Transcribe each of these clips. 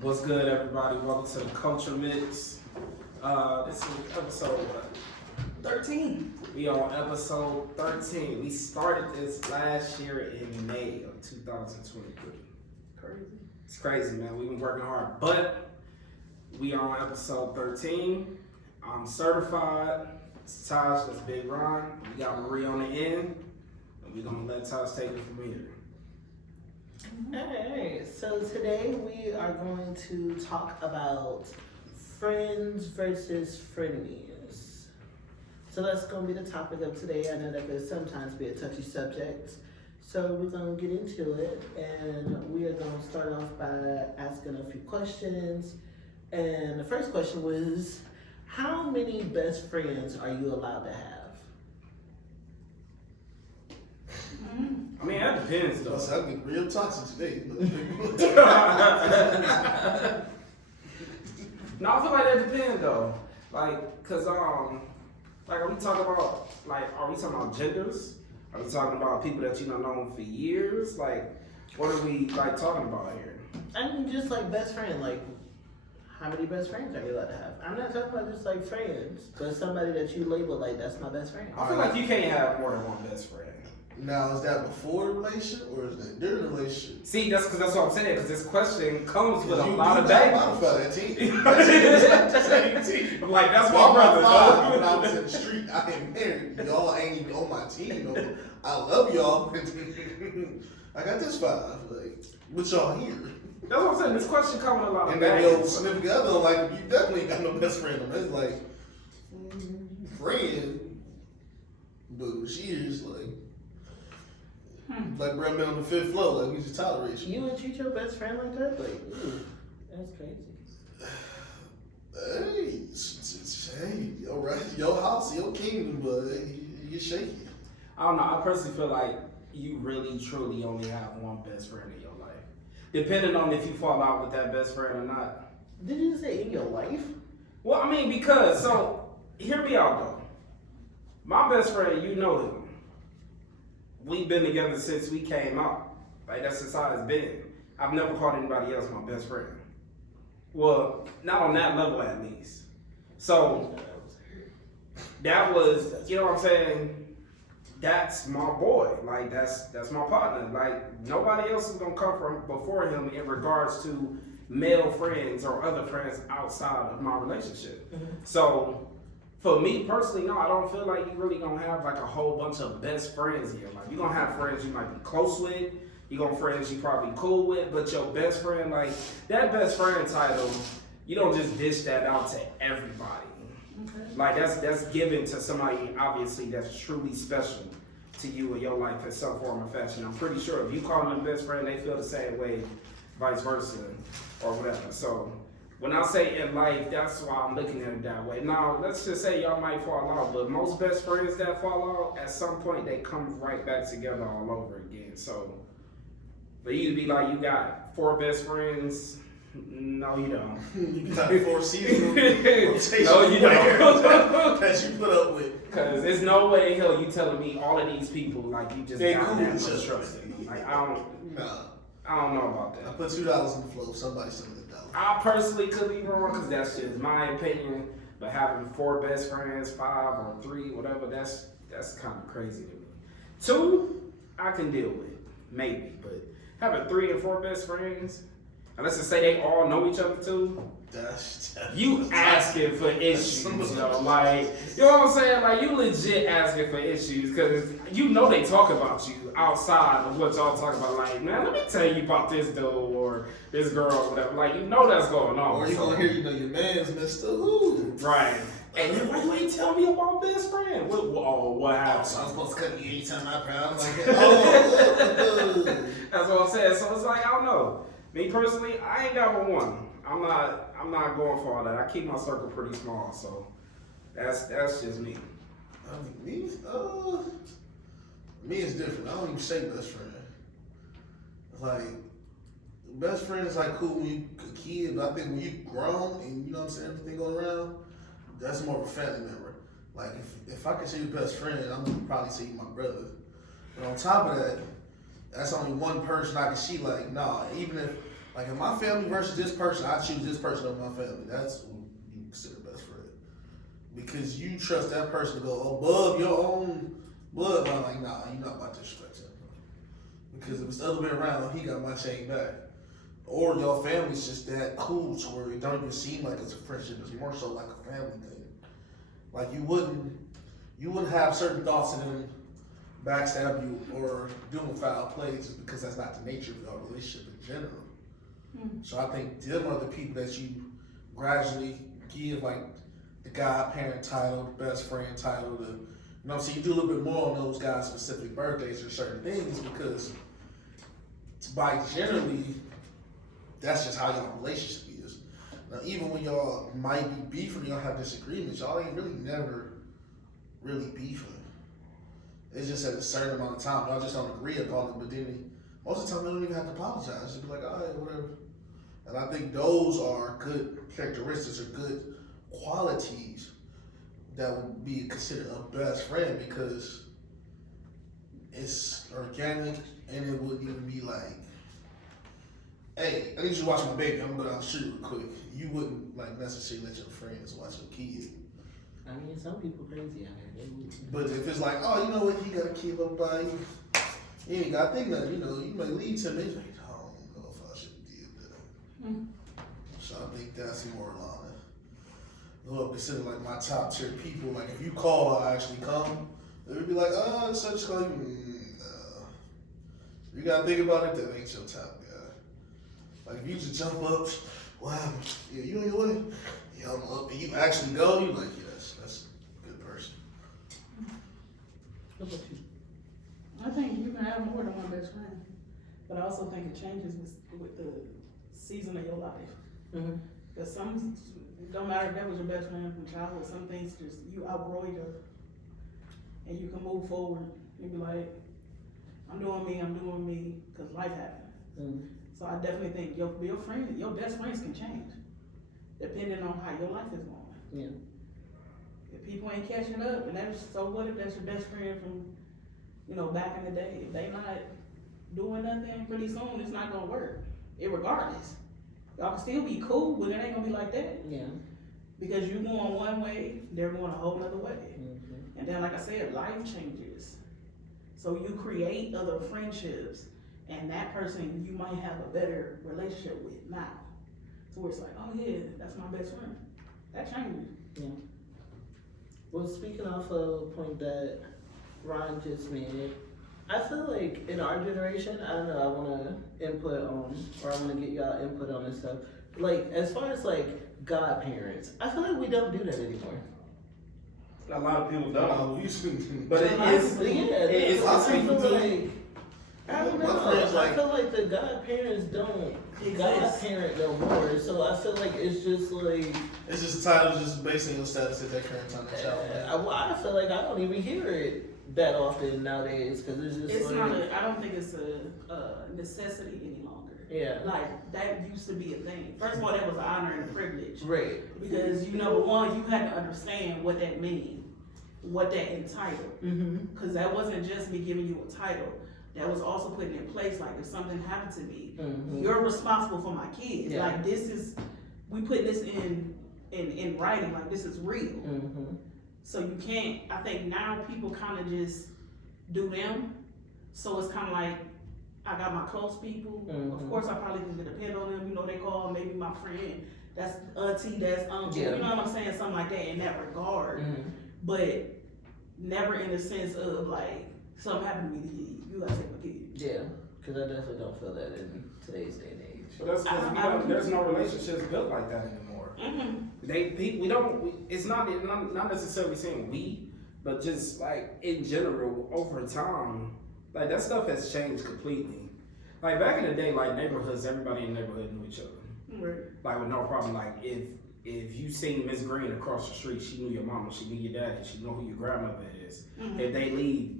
What's good, everybody? Welcome to the Culture Mix. This is episode what? 13. We on episode 13. We started this last year in May of 2023. Crazy. It's crazy, man. We've been working hard, but we are on episode 13. I'm certified. It's Taj, that's Big Ron. We got Marie on the end, and we're gonna let Taj take it from here. Alright, so today we are going to talk about friends versus frenemies. So that's going to be the topic of today. I know that could sometimes be a touchy subject. So we're going to get into it, and we are going to start off by asking a few questions. And the first question was, how many best friends are you allowed to have? I mean, that depends, though. I'm getting real toxic today. No, I feel like that depends, though. Like, cause like, are we talking about genders? Are we talking about people that you don't know for years? Like, what are we like talking about here? I mean, just like best friend, like, how many best friends are you allowed to have? I'm not talking about just like friends, but somebody that you label like, that's my best friend. I feel like you can't have more than one best friend. Now, is that before the relationship or is that during the relationship? See, that's what I'm saying, because this question comes with a You lot of do not baggage. modify that team. That's the same team. I'm like, that's my Y'all brother, five, when I dog. was in the street, I ain't married. Y'all ain't even on my team. No. I love y'all. I got this five. Like, but y'all here. That's what I'm saying. This question comes with a lot of And then your baggage. significant other, like, you definitely ain't got no best friend. It's like, friend, but she is like, like Brad Man on the fifth floor, like we just tolerate you. You would treat your best friend like that? Like, ooh, that's crazy. Hey, all right, your house, your kingdom, but you get shaky. I don't know. I personally feel like you really, truly only have one best friend in your life. Depending on if you fall out with that best friend or not. Did you say in your life? Well, I mean, because, so, hear me out, though. My best friend, you know him. We've been together since we came out. Like, that's just how it's been. I've never called anybody else my best friend. Well, not on that level, at least. So, that was, you know what I'm saying? That's my boy. Like, that's my partner. Like, nobody else is gonna come from before him in regards to male friends or other friends outside of my relationship. Mm-hmm. So, for me personally, no, I don't feel like you really gonna have like a whole bunch of best friends here. Like, you're gonna have friends you might be close with, you're gonna have friends you probably cool with, but your best friend, like, that best friend title, you don't just dish that out to everybody. Okay. Like, that's given to somebody, obviously, that's truly special to you in your life in some form or fashion. I'm pretty sure if you call them best friend, they feel the same way, vice versa, or whatever. So, when I say in life, that's why I'm looking at it that way. Now, let's just say y'all might fall out, but most best friends that fall out, at some point, they come right back together all over again. So, for you to be like, you got 4 best friends, no, you don't. You got 4 seasonal rotation No, you don't. that you put up with. Because there's no way in hell you telling me all of these people, like, you just They got cool that with much each other. trust in them. Like, I don't know about I that. put $2 in the flow. Somebody sent me $1. I personally could be wrong because that's just my opinion. But having 4 best friends, 5 or 3, whatever, that's kind of crazy to me. 2, I can deal with, maybe. But having 3 and 4 best friends, and let's just say they all know each other too, you asking for issues, though. Like, you know what I'm saying? Like, you legit asking for issues because you know they talk about you outside of what y'all talk about. Like, man, let me tell you about this dude or this girl or whatever. Like, you know that's going on. Or you gonna hear, your man's Mr. Who. Right. And then why you ain't tell me about best friend? What happened? So I'm supposed to cut you anytime I proud. I'm like, oh. That's what I'm saying. So it's like, I don't know. Me personally, I ain't got but one. I'm not going for all that. I keep my circle pretty small, so that's just me. I mean, me is different. I don't even say best friend. Like, best friend is like cool when you a kid, but I think when you grown and you know what I'm saying, everything going around, that's more of a family member. Like, if I can say your best friend, I'm gonna probably say you my brother. But on top of that, that's only one person I can see. Like, nah, even if Like in my family versus this person, I choose this person over my family. That's who you consider best friend. Because you trust that person to go above your own blood. But I'm like, nah, you're not about to disrespect him. Because if it's the other way around, he got my chain back. Or your family's just that cool to where it don't even seem like it's a friendship. It's more so like a family thing. Like you wouldn't have certain thoughts in them backstab you or doing foul plays just because that's not the nature of your relationship in general. So I think them are the people that you gradually give like the godparent title, the best friend title, so you do a little bit more on those guys' specific birthdays or certain things because by generally, that's just how your relationship is. Now even when y'all might be beefing, y'all have disagreements, y'all ain't really never really beefing. It's just at a certain amount of time, y'all just don't agree upon it, but then most of the time they don't even have to apologize. Just be like, all right, whatever. And I think those are good characteristics or good qualities that would be considered a best friend because it's organic and it wouldn't even be like, hey, I need you to watch my baby, I'm gonna go down the street real quick. You wouldn't like necessarily let your friends watch your kid. I mean, some people crazy out here. But if it's like, oh, you know what, he got a kid up by you, you ain't got to think nothing, you may lead to me. He's like, I don't know if I should have did that. So I think that's more along it. Consider like my top tier people. Like if you call, I'll actually come. They would be like, oh, such call you. You gotta think about it. That ain't your top guy. Like if you just jump up, wow, yeah, you on your way? Yeah, I'm up, and you actually go. You like, yes, that's a good person. What about you? I think you can have more than one best friend, but I also think it changes with the season of your life. Because some, it don't matter if that was your best friend from childhood, some things just, you outgrow each other. And you can move forward and be like, I'm doing me, because life happened. So I definitely think your best friends can change, depending on how your life is going. Yeah. If people ain't catching up, and that's, so what if that's your best friend from, back in the day? If they not doing nothing pretty soon, it's not gonna work, irregardless. Y'all can still be cool, but it ain't gonna be like that. Yeah. Because you going one way, they're going a whole nother way. And then, like I said, life changes. So you create other friendships, and that person you might have a better relationship with now. So it's like, oh yeah, that's my best friend. That changes. Yeah. Well, speaking off of a point that Ron just made, I feel like in our generation, I don't know, I want to input on, or I want to get y'all input on this stuff. Like, as far as like godparents, I feel like we don't do that anymore. A lot of people don't. But it is. It's I feel people like, I don't know. I feel like the godparents don't godparent no more. So I feel like it's just like it's just a title, just based on your status at that current time of child. I feel like I don't even hear it that often nowadays because it's just It's like, not I don't think it's a necessity any longer. Yeah. Like, that used to be a thing. First of all, that was an honor and a privilege. Right. Because, number one, you had to understand what that means, what that entitled. Because that wasn't just me giving you a title. That was also putting in place, like, if something happened to me, you're responsible for my kids. Yeah. Like, we put this in writing, like, this is real. So you can't, I think now people kind of just do them. So it's kind of like, I got my close people. Of course, I probably can depend on them. They call maybe my friend. That's auntie, that's uncle. Yeah. You know what I'm saying? Something like that in that regard. But never in the sense of like, something happened to me, you gotta take my kid. Yeah, because I definitely don't feel that in today's day and age. But that's because there's no relationships built like that anymore. We don't. It's not necessarily saying we, but just like in general over time, like that stuff has changed completely. Like back in the day, like neighborhoods, everybody in the neighborhood knew each other. Right. Like with no problem. Like if you seen Miss Green across the street, she knew your mama, she knew your daddy, she knew who your grandmother is. If they leave,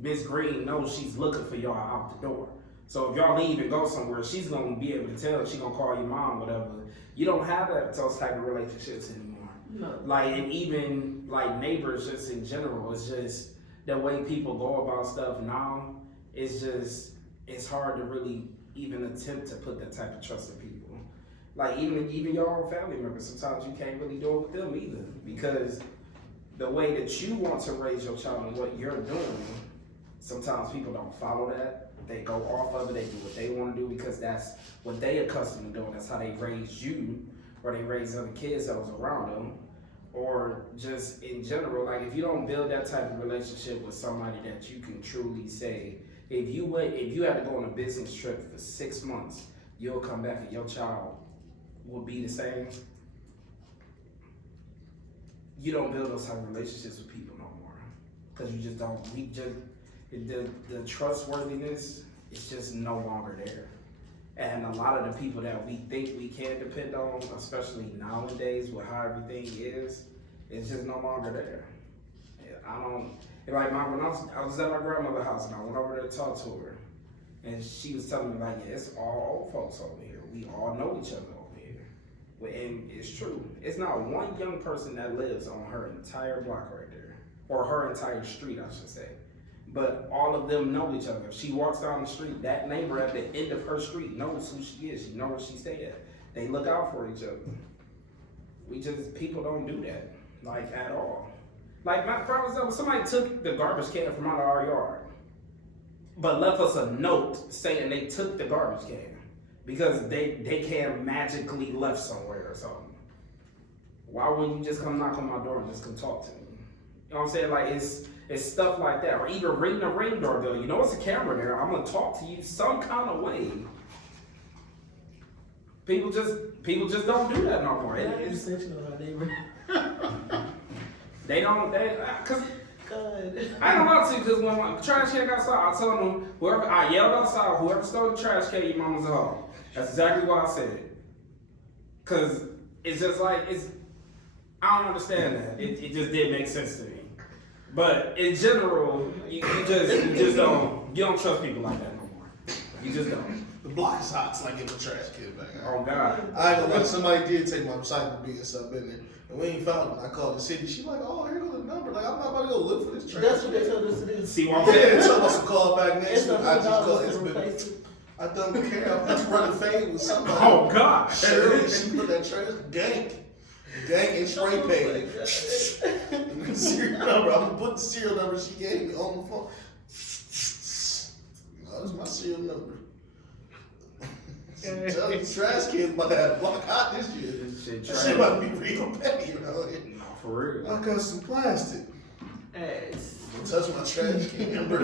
Miss Green knows she's looking for y'all out the door. So if y'all leave and go somewhere, she's gonna be able to tell. She gonna call your mom, whatever. You don't have those type of relationships anymore. No. Like, and even like neighbors, just in general, it's just the way people go about stuff now. It's hard to really even attempt to put that type of trust in people. Like even your own family members, sometimes you can't really do it with them either, because the way that you want to raise your child and what you're doing, sometimes people don't follow that. They go off of it, they do what they want to do because that's what they accustomed to doing. That's how they raised you, or they raised other kids that was around them, or just in general. Like if you don't build that type of relationship with somebody that you can truly say, if you had to go on a business trip for 6 months, you'll come back and your child will be the same. You don't build those type of relationships with people no more, because you just don't. The trustworthiness is just no longer there. And a lot of the people that we think we can depend on, especially nowadays with how everything is, it's just no longer there. I don't, like when I was at my grandmother's house and I went over there to talk to her, and she was telling me like, yeah, it's all old folks over here. We all know each other over here. And it's true. It's not one young person that lives on her entire block right there, or her entire street, I should say. But all of them know each other. If she walks down the street, that neighbor at the end of her street knows who she is. She knows where she stay at. They look out for each other. People don't do that, like at all. Like my for example, somebody took the garbage can from out of our yard, but left us a note saying they took the garbage can because they can magically left somewhere or something. Why wouldn't you just come knock on my door and just come talk to me? You know what I'm saying? Like it's stuff like that, or even ring the ring doorbell. You know, it's a camera there. I'm gonna talk to you some kind of way. People just don't do that no more. It's our neighbor. cause God. I don't know to, cause when my trash can got outside, I told them I yelled outside, whoever stole the trash can, your mama's a hoe. That's exactly what I said. Cause it's just like I don't understand that. It just didn't make sense to me. But in general, you don't trust people like that no more. You just don't. The block is hot, it's like getting a trash can back. Oh God. I ain't gonna lie, somebody did take my recycling bin and stuff in there. And we ain't found it. I called the city. She like, oh, here goes the number. Like, I'm not about to go look for this trash. That's what they told us to do. See what I'm Yeah, saying? they told us to call back next It's week. I just called. It's to been. replace it. I don't care. I'm just running fade with somebody. Oh God. Shirley, she put that trash gang and spray paint. The serial number. I'm gonna put the serial number she gave me on the phone. No, that's my serial number. Tell you, trash kids about to have a block hot this year. That shit about to be real petty, you know. No, for real. I got some plastic. Hey. Don't touch my trash can, bro.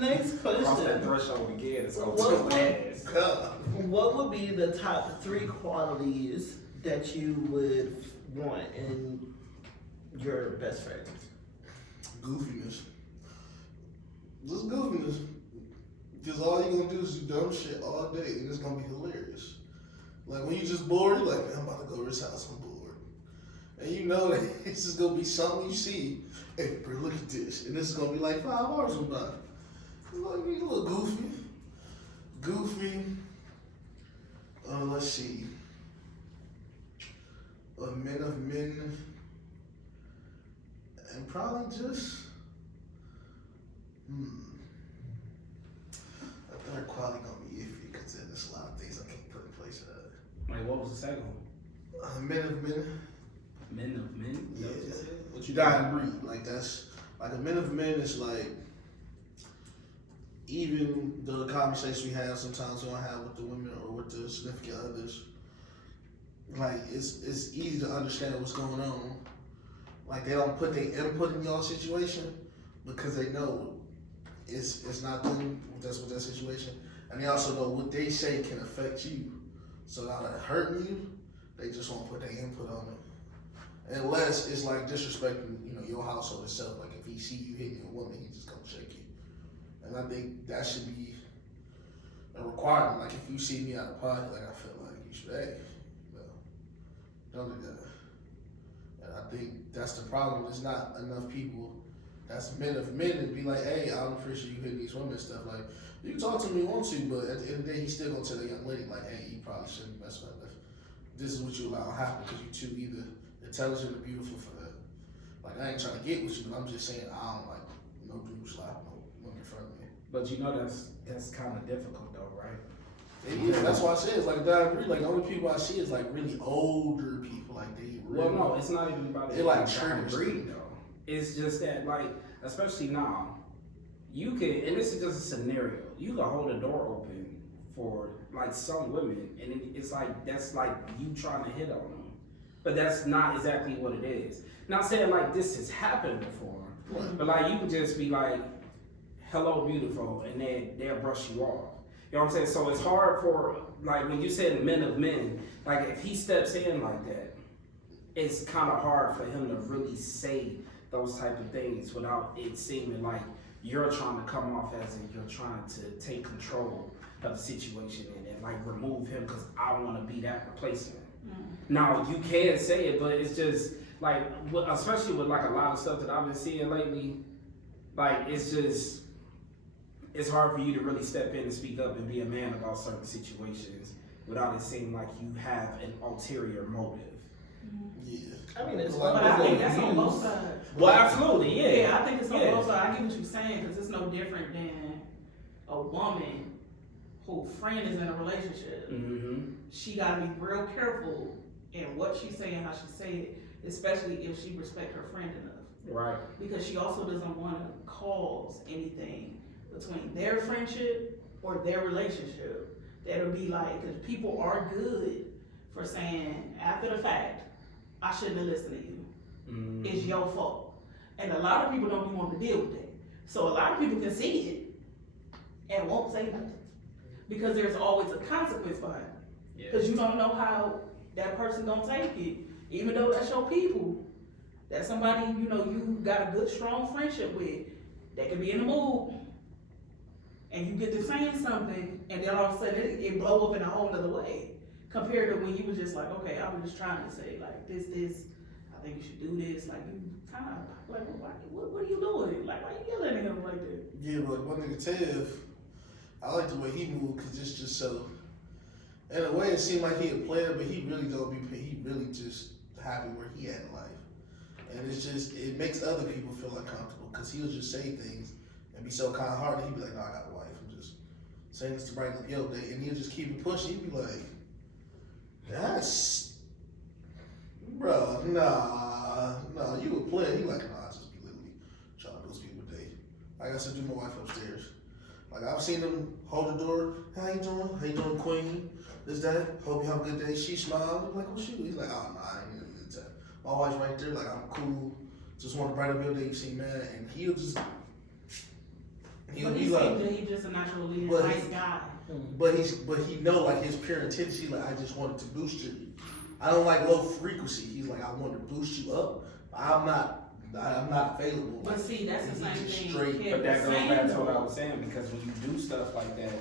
Next Cross question. that threshold again. It's gonna What take my ass. What would be the top 3 qualities that you would want in your best friend? Goofiness. Just goofiness. Because all you're gonna do is do dumb shit all day and it's gonna be hilarious. Like when you just bored, you're like, man, I'm about to go to this house, I'm bored. And you know that it's just gonna be something you see. Hey, bro, look at this. And this is gonna be like 5 hours from now. Like, be a little goofy. Let's see. A men of men. And probably just, a third quality gonna be iffy because there's a lot of things I can't put in place. Like what was the second one? Men of men. Men of men? Yeah. What you Die and breed. Like that's, like a men of men is like, even the conversation we have sometimes we don't have with the women or with the significant others, like it's easy to understand what's going on. Like they don't put their input in y'all situation because they know it's not them that's with that situation, and they also know what they say can affect you. So now that hurting you, they just won't put their input on it. Unless it's like disrespecting, your household itself. Like if he see you hitting a woman, he just gonna check you. And I think that should be a requirement. Like if you see me out of pocket, like I feel like you should, hey, don't do that. And I think that's the problem. There's not enough people that's men of men to be like, hey, I don't appreciate you hitting these women and stuff. Like you can talk to me if you want to, but at the end of the day, he's still gonna tell the young lady like, hey, you probably shouldn't mess with this. This is what you allow to happen because you two either intelligent or beautiful for that. Like I ain't trying to get with you, but I'm just saying I don't like no dude slapping no woman in front of me. But that's kind of difficult though, right? It is. That's why I said it's like I agree. Like the only people I see is like really older people. Like they really. Well, no, it's not even about it. They like I triggers. agree though. It's just that like, especially now, you can, and this is just a scenario. You can hold a door open for like some women, and it's like that's like you trying to hit on them, but that's not exactly what it is. Not saying like this has happened before, but like you can just be like, "Hello, beautiful," and then they'll brush you off. You know what I'm saying? So it's hard for like when you said men of men, like if he steps in like that, it's kind of hard for him to really say those type of things without it seeming like you're trying to come off as if you're trying to take control of the situation and like remove him because I want to be that replacement. Now you can say it, but it's just like, especially with like a lot of stuff that I've been seeing lately, like it's hard for you to really step in and speak up and be a man about certain situations without it seeming like you have an ulterior motive. Yeah. I mean, it's But I think that's on both sides. Well, absolutely, yeah. Yeah, I think it's on both sides. I get what you're saying, because it's no different than a woman who friend is in a relationship. Mm-hmm. She gotta be real careful in what she say and how she say it, especially if she respect her friend enough. Right. Because she also doesn't want to cause anything between their friendship or their relationship that'll be like, because people are good for saying after the fact, I shouldn't have listened to you. Mm-hmm. It's your fault. And a lot of people don't even want to deal with that. So a lot of people can see it and won't say nothing. Because there's always a consequence behind it. Because you don't know how that person gonna take it. Even though that's your people. That's somebody, you know, you got a good, strong friendship with. They can be in the mood. And you get to saying something, and then all of a sudden it blow up in a whole other way. Compared to when you were just like, okay, I was just trying to say like this, I think you should do this. Like you kind of like, what are you doing? Like why you yelling at him like that? Yeah, but my nigga Tev, I like the way he moved because it's just so. In a way, it seemed like he a player, but he really don't be. He really just happy where he at in life, and it's just it makes other people feel uncomfortable because he'll just say things and be so kind hearted. He'd be like, "No, I got a wife. I'm just saying this to brighten up your day," and he'll just keep it pushing. He'd be like, "That's, bro, nah, you a player." He like, "Nah, I just be literally trying to boost people day. I got to do my wife upstairs." Like I've seen him hold the door. How you doing? How you doing, Queen? This, that. Hope you have a good day. She smiled. I'm like, oh shoot. He's like, oh nah, I ain't gonna do that. My wife's right there. Like I'm cool. Just want to brighten up your day. You see, man, and he'll just. He'll But be he like, seems that he's just a naturally but nice guy. but he know like his pure intention. Like I just wanted to boost you. I don't like low frequency. He's like I want to boost you up. I'm not available. But see, that's the And same he's just thing. straight. Kev But that was goes saying, back to what I though. was saying, because when you do stuff like that,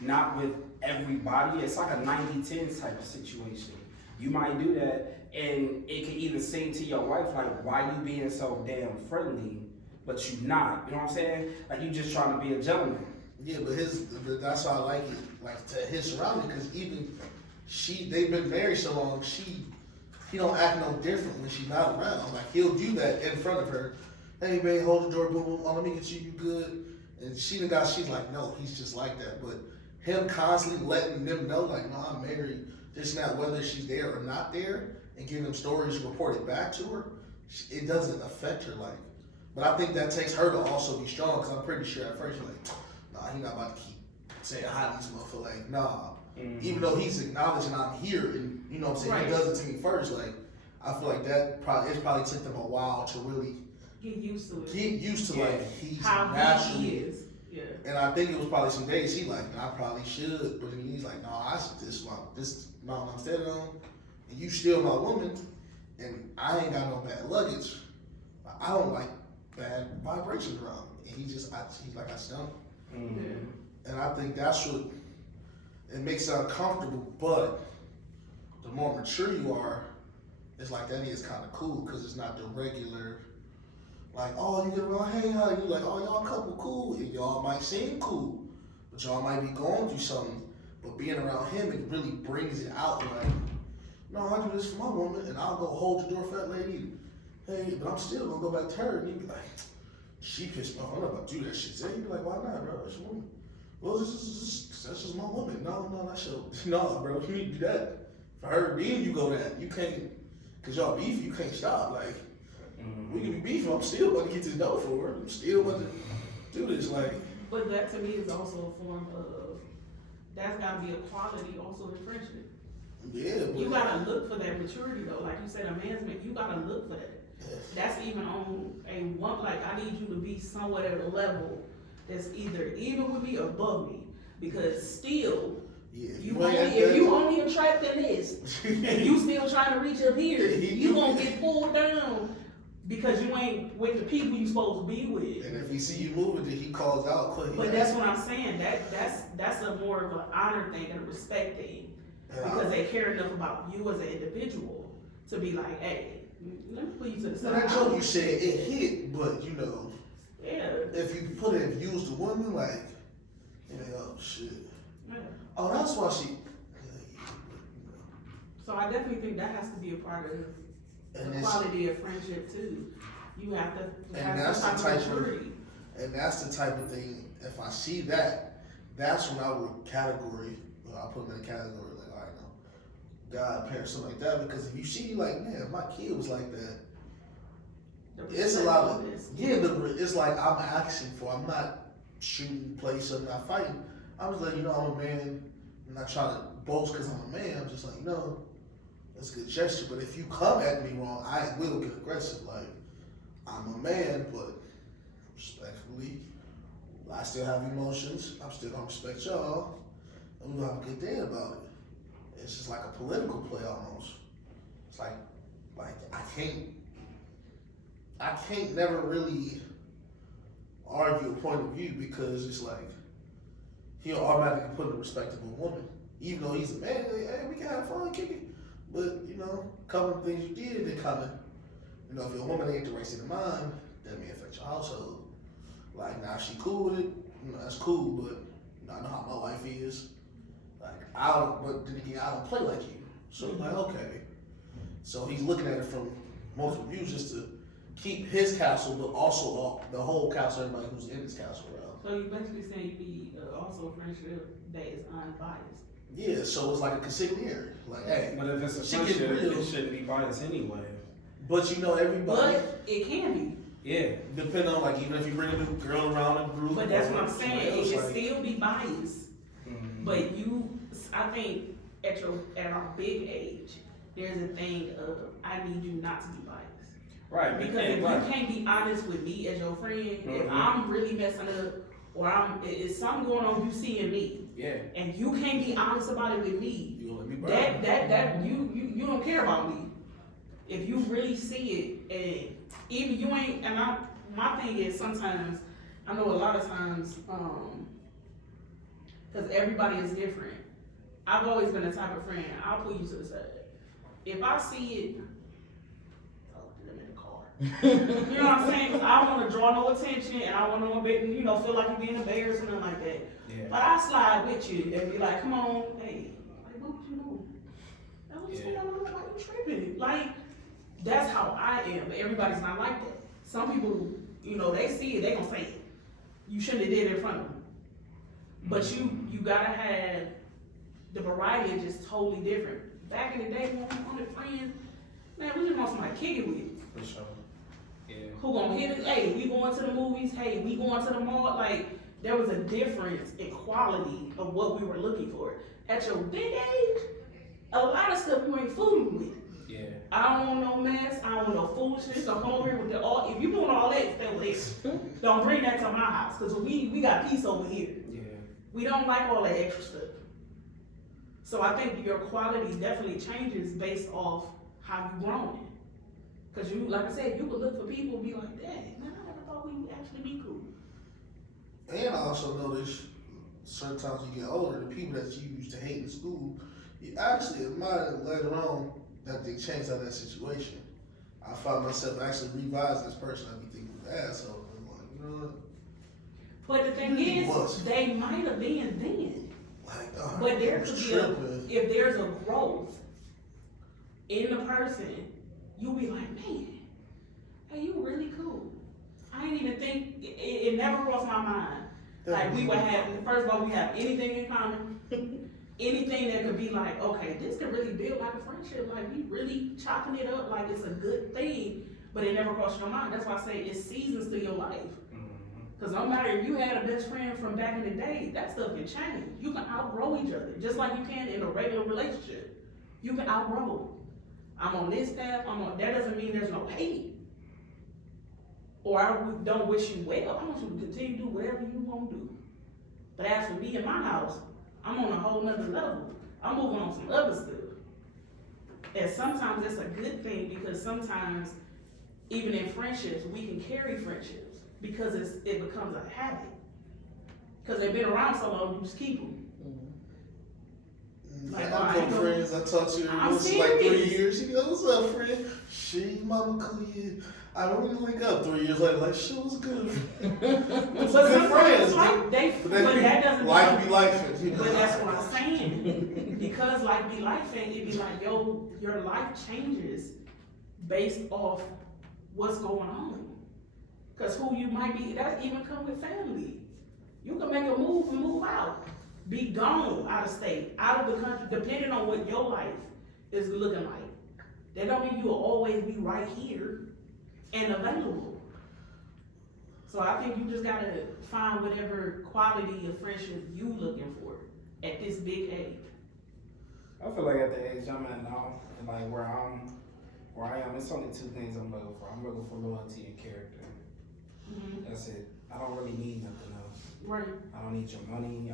not with everybody, it's like a 90-10 type of situation. You might do that, and it can either seem to your wife like, why you being so damn friendly, but you not, you know what I'm saying? Like you just trying to be a gentleman. Yeah, but that's why I like it, like to his surrounding, because even they've been married so long, he don't act no different when she's not around. Like he'll do that in front of her. Hey man, hold the door, boom, boom, oh, let me get you good. And she's like, no, he's just like that. But him constantly letting them know, like, no, I'm married, this and that, whether she's there or not there, and giving them stories reported back to her, it doesn't affect her, like. But I think that takes her to also be strong, because I'm pretty sure at first you're like, nah, he not about to keep saying hi to this motherfucker, like, nah. Mm-hmm. Even though he's acknowledging I'm here, and you know what I'm saying, Right. he does it to me first, like, I feel like it probably took them a while to really Get used to it. get used to, like, he's How naturally. he is. Yeah. And I think it was probably some days he like, I probably should, but then he's like, no, this mountain I'm standing on, and you still my woman, and I ain't got no bad luggage. I don't like bad vibrations around me. And he's like, I just don't. Mm-hmm. And I think that's what, it makes it uncomfortable, but the more mature you are, it's like that is kind of cool, because it's not the regular, like, oh, you get around, hey, how you? Like, oh, y'all couple cool, and y'all might seem cool, but y'all might be going through something. But being around him, it really brings it out. Like, no, I do this for my woman, and I'll go hold the door for that lady. Hey, but I'm still gonna go back to her, and you be like, she pissed me off. I'm not about to do that shit. Then you be like, why not, bro? It's your woman. Well, that's just my woman. No, that's your. No, bro, you need to do that. For her, then you go that. You can't, cause y'all beef, you can't stop. Like, we can be beefing. I'm still about to get this dough for her. I'm still about to do this. Like, But that to me is also a form of, that's gotta be a quality also in friendship. yeah, but You gotta look for that maturity though, like you said, a man's man, you gotta look for that. That's even on a one, like I need you to be somewhat at a level that's either even with me or above me. Because still, yeah, if you only attracting this, and you still trying to reach up here, you gonna get pulled down because you ain't with the people you supposed to be with. And if he see you moving, then he calls out quick. But that's what I'm saying. That's a more of an honor thing and a respect thing, because they care enough about you as an individual to be like, hey, let me put you to the Now side. that joke you said, it hit, but you know, Yeah. if you put it, if you was the woman, like, you know, oh shit. Yeah. Oh, that's why she. So I definitely think that has to be a part of And the it's- quality of friendship too. You have to And have that's some the type type of of- maturity. And that's the type of thing, if I see that, that's when I would category, I'll put them in a category, like, all right, no, God, parents, something like that, because if you see, like, man, if my kid was like that, it's a lot of, it's like I'm asking for, I'm not shooting, play something, not fighting. I'm just like, you know, I'm a man, I'm not trying to boast because I'm a man, I'm just like, you know, that's a good gesture, but if you come at me wrong, I will get aggressive, like, I'm a man, but respectfully, I still have emotions, I'm still gonna respect y'all, and we're gonna have a good day about it. It's just like a political play almost. It's like I can't never really argue a point of view because it's like he'll automatically put in the respect of a woman. Even though he's a man, hey, we can have fun, kick it. But, you know, a couple of things you did, they kind of, you know, if your woman ain't the right state of mind, that may affect your household. Like, now if she cool with it, you know, that's cool, but you know, I know how my wife is. Like, but then again, I don't play like you. So, like, okay. So he's looking at it from multiple views just to keep his castle, but also the whole castle, everybody who's in his castle around. So you basically saying you need also a friendship that is unbiased. Yeah, so it's like a consigliere. Like, hey, But if it's a she get friendship, real. it shouldn't be biased anyway. But you know, everybody, But it can be. Yeah. depending on, like, even if you bring a new girl around a group. But that's or what I'm saying. somebody It else, can like, still be biased. But I think at our big age, there's a thing of I need you not to be biased. Right. Because if you can't be honest with me as your friend, if I'm really messing up or it's something going on you see in me, Yeah. and you can't be honest about it with me, You gonna let me burn. that you don't care about me. If you really see it, and even you ain't, and my thing is sometimes, I know a lot of times, because everybody is different. I've always been the type of friend, I'll pull you to the side. If I see it, I'll put them in the car. You know what I'm saying? 'Cause I don't want to draw no attention, and I want to, feel like you're being embarrassed or nothing like that. Yeah. But I slide with you and be like, come on, hey, like, what would you do? That was going on, why you tripping? Like, that's how I am, but everybody's not like that. Some people, they see it, they gonna say it. You shouldn't have did it in front of them. But you gotta have the variety is just totally different. Back in the day when we wanted friends, man, we just want somebody to kick it with. For sure. Yeah. Who gonna hit it? Hey, we going to the movies. Hey, we going to the mall. Like, there was a difference in quality of what we were looking for. At your big age, a lot of stuff you ain't fooling with. Yeah. I don't want no mess. I don't want no foolishness. Don't come over here with if you doing all that, stay over there. Don't bring that to my house, cause we got peace over here. Yeah. We don't like all that extra stuff. So I think your quality definitely changes based off how you grown. Cause you, like I said, you could look for people and be like, dang, man, I never thought we would actually be cool. And I also notice certain times you get older, the people that you used to hate in school, you actually admire later on that they changed out of that situation. I found myself actually revising this person I be thinking was an asshole. I'm like, you know what? But the thing He is, was. they might have been then. Like, But there was could be tripping. if there's a growth in the person, you'll be like, man, hey, you really cool. I didn't even think, it never crossed my mind. Like, we would have, first of all, we have anything in common. Anything that could be like, okay, this could really build like a friendship. Like, we really chopping it up like it's a good thing, but it never crossed your mind. That's why I say it's seasons to your life. Because no matter if you had a best friend from back in the day, that stuff can change. You can outgrow each other, just like you can in a regular relationship. You can outgrow. I'm on this path, that doesn't mean there's no hate. Or I don't wish you well. I want you to continue to do whatever you want to do. But as for me in my house, I'm on a whole nother level. I'm moving on some other stuff. And sometimes it's a good thing because sometimes, even in friendships, we can carry friendships because it becomes a habit. Because they've been around so long, you just keep them. Like, I've got friends I talked to this like 3 years. You know, what's up, friend? She, mama, cool, yeah. I don't really link up 3 years later. Like, shit was good. But good friends. Like but that doesn't life be life. You know? But that's what I'm saying. Because life be life, and it be like, yo, your life changes based off what's going on. Because who you might be, that even come with family. You can make a move and move out. Be gone out of state, out of the country, depending on what your life is looking like. That don't mean you will always be right here and available. So I think you just gotta find whatever quality of friendship you looking for at this big age. I feel like at the age I'm at now, and like where I am, it's only two things I'm looking for. I'm looking for loyalty and character. That's it. I don't really need nothing else. Right. I don't need your money.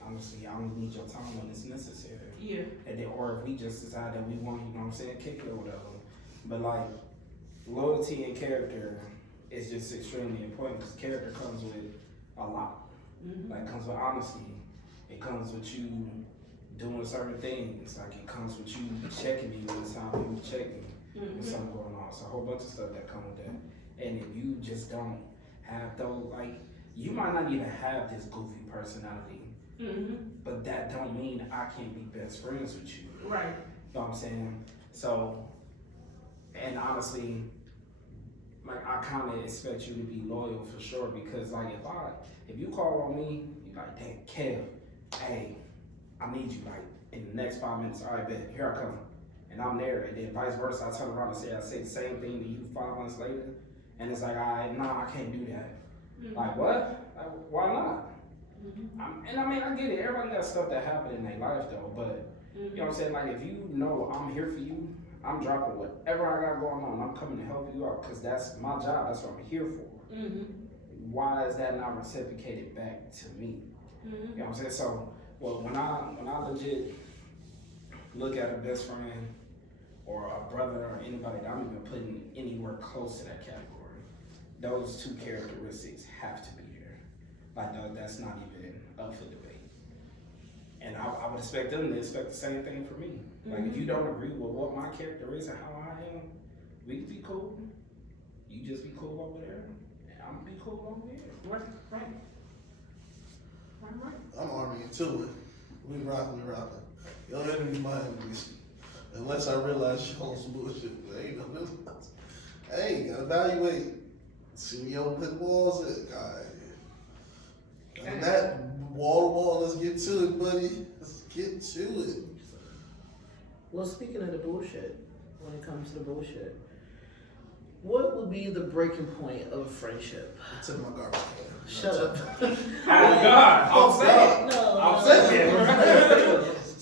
Honestly, I don't need your time when it's necessary. Yeah. And then, or if we just decide that we want, you know what I'm saying, kick it or whatever. But like, loyalty and character is just extremely important because character comes with a lot. Like, comes with honesty. It comes with you doing certain things. Like, it comes with you checking me when it's time for you to check me. There's something going on. It's a whole bunch of stuff that comes with that. And if you just don't have those, like, you might not even have this goofy personality. But that don't mean I can't be best friends with you. Right. You know what I'm saying? So, and honestly, like, I kind of expect you to be loyal for sure because, like, if you call on me, you're like, damn, Kev, hey, I need you, like, in the next 5 minutes. All right, bet, here I come. And I'm there. And then vice versa, I turn around and I say the same thing to you 5 months later. And it's like, all right, nah, I can't do that. Like, what? Like, why not? And I mean, I get it. Everybody got stuff that happened in their life, though. But, you know what I'm saying? Like, if you know I'm here for you, I'm dropping whatever I got going on. I'm coming to help you out because that's my job. That's what I'm here for. Why is that not reciprocated back to me? You know what I'm saying? So, well, when I legit look at a best friend or a brother or anybody that I'm even putting anywhere close to that category, those two characteristics have to be there. Like, no, that's not even up for debate. And I would expect them to expect the same thing for me. Like, if you don't agree with what my character is and how I am, we can be cool. You just be cool over there, and I'm gonna be cool over here. Right. I'm Army into it. We rockin'. Your enemy, my enemy. Unless I realize you're on some bullshit. Hey, gotta evaluate. See me open the walls at, guy. And that wall to wall, let's get to it, buddy. Let's get to it. Well, speaking of the bullshit, when it comes to the bullshit, what would be the breaking point of a friendship? I took my garbage can. Shut up. Oh God! I'm saying. No. I'm saying.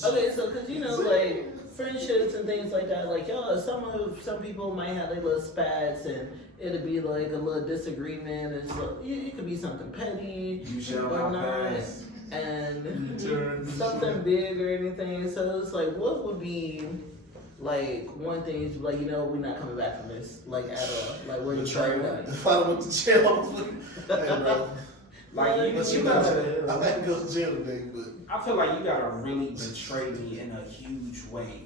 Okay, so because you know, like friendships and things like that, like yo, some people might have like little spats and it'll be like a little disagreement and so it could be something petty, You shall or not not, pass. and something big or anything. So it's like, what would be like one thing you'd be like, you know, we're not coming back from this, like at all. Like we're Betrayal. If I went to jail, I was like, hey, bro. Like you I gotta. might go to jail today, but I feel like you gotta really betray me in a huge way.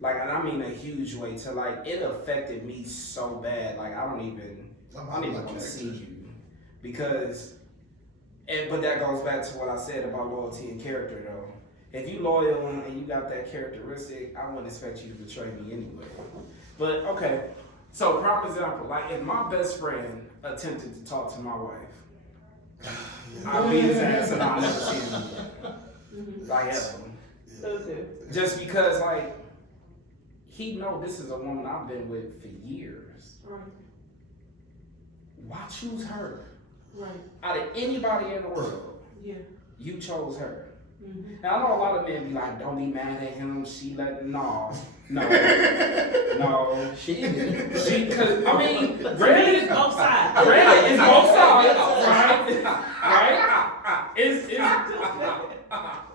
Like, and I mean a huge way to like, it affected me so bad. Like, I don't even want to see you. Because, but that goes back to what I said about loyalty and character though. If you loyal and you got that characteristic, I wouldn't expect you to betray me anyway. But okay, So, prime example, like if my best friend attempted to talk to my wife, I'd beat his ass and I'll never see him again. Like ever. Okay. Just because, like, he know this is a woman I've been with for years. Right. Why choose her? Right. Out of anybody in the world, Yeah. you chose her. Mm-hmm. Now, I know a lot of men be like, don't be mad at him, she let, no. She did. Cause, I mean, But granted, it's both sides. Granted, it's both sides, right?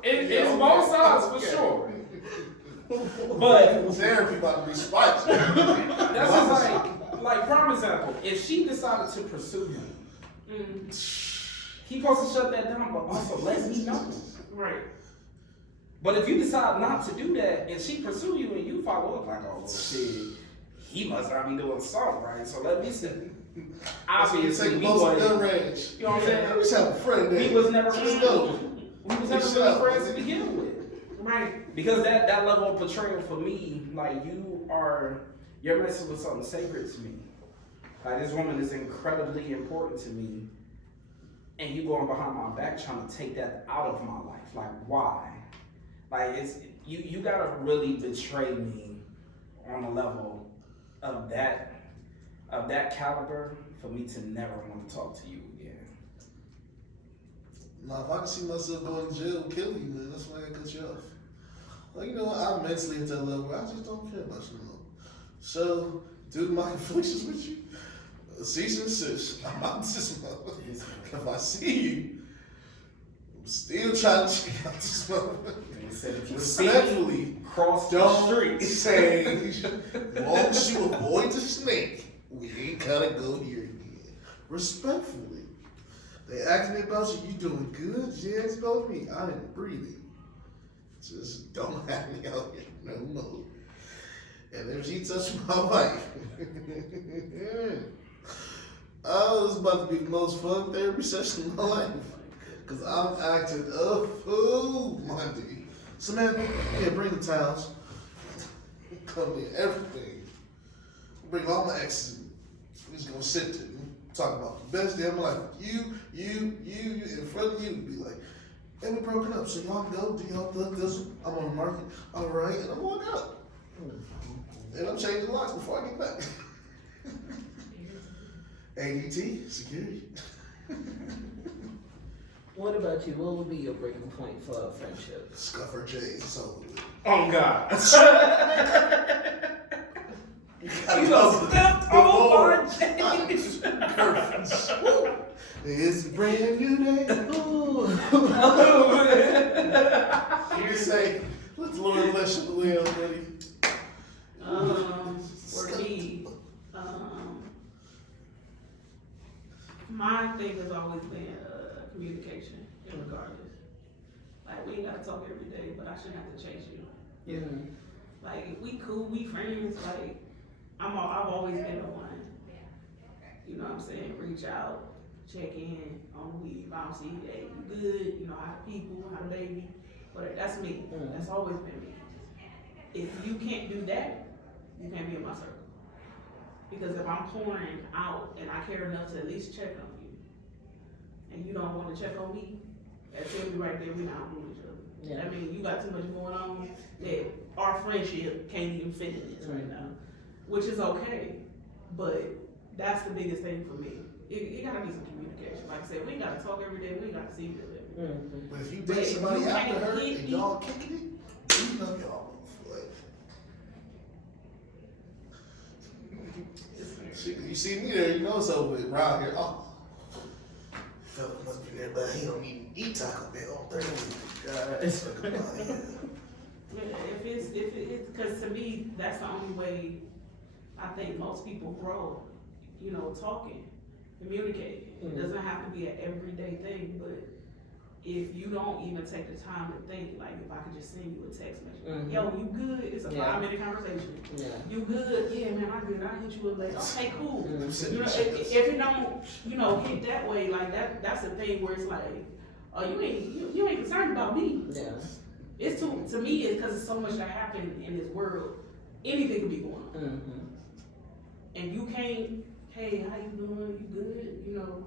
It's both sides for sure. But therapy about to be spicy. that's just like prime example. If she decided to pursue him, he supposed to shut that down, but also let me know. Right. But if you decide not to do that and she pursue you and you follow up like, oh well, shit, he must not be doing something right. So let me see. Obviously, take he most wasn't. gun range. You know what I'm saying? We just have a friend there. He was never Just go. really friends to begin with. Right. Because that level of betrayal for me, like you're messing with something sacred to me. Like this woman is incredibly important to me, and you going behind my back trying to take that out of my life. Like why? Like it's you gotta really betray me on a level of that caliber for me to never want to talk to you again. Nah, if I can see myself going to jail and killing you, man, that's why I cut you off. Like, you know what? I'm mentally at that level where I just don't care about you no more. So, due to my conflictions with you, cease and desist. I'm out this mother. If I see you, I'm still trying to check out this mother. Respectfully, cross the don't street. say, as long as you avoid the snake, we ain't gotta go here again. Respectfully. They ask me about you, you doing good? She asked about me, I ain't breathing. Just don't have me out here no more. And if she touched my wife, oh, it's about to be the most fun therapy session in my life. Cause I'm acting a fool, Monday. Samantha, yeah, bring the towels. Come in, everything. Bring all my exes. We just gonna sit there and talk about the best day of my life. You, in front of you, be like, hey, we broken up, so y'all go, do y'all thug this? I'm on the market, all right, and I'm walking out. And I'm changing locks before I get back. ADT, security. What about you? What would be your breaking point for a friendship? Scuff her J's, so. Oh God. You done stepped over James. It's a brand new day. Ooh. You say, let the Lord bless you, Will, buddy. For me, my thing has always been communication, regardless. Like we ain't gotta talk every day, but I shouldn't have to chase you. Yeah. Like if we cool, we friends. Like I've always been the one. You know what I'm saying? Reach out, check in on the week. If I don't see you, hey, you good? You know how the people, how the baby. But that's me. That's always been me. If you can't do that, you can't be in my circle. Because if I'm pouring out and I care enough to at least check on you, and you don't want to check on me, that tells me right there we're not doing each other. Yeah. I mean, you got too much going on that our friendship can't even fit in this right now, which is okay. But that's the biggest thing for me. It gotta be some communication. Like I said, we ain't gotta talk every day. We ain't gotta see each other every day. But if you date somebody you after can't her hit and me. y'all kicking it, you know y'all like. You see me there, you know it's over with. Around here, oh. Fella must be there, but he don't even eat Taco Bell on Thursday. Yeah, if it's, because to me, that's the only way I think most people grow, you know, talking, communicating. It doesn't have to be an everyday thing, but if you don't even take the time to think, like if I could just send you a text message, yo, you good? It's a 5-minute conversation. Yeah. You good? Yeah, man, I good. I'll hit you up later. Okay, cool. You know, if it don't, you know, hit that way, like that's the thing where it's like, oh, you ain't concerned about me. Yeah. It's to me, it's because it's so much that happen in this world. Anything could be going on. and you can't, hey, how you doing? You good? You know,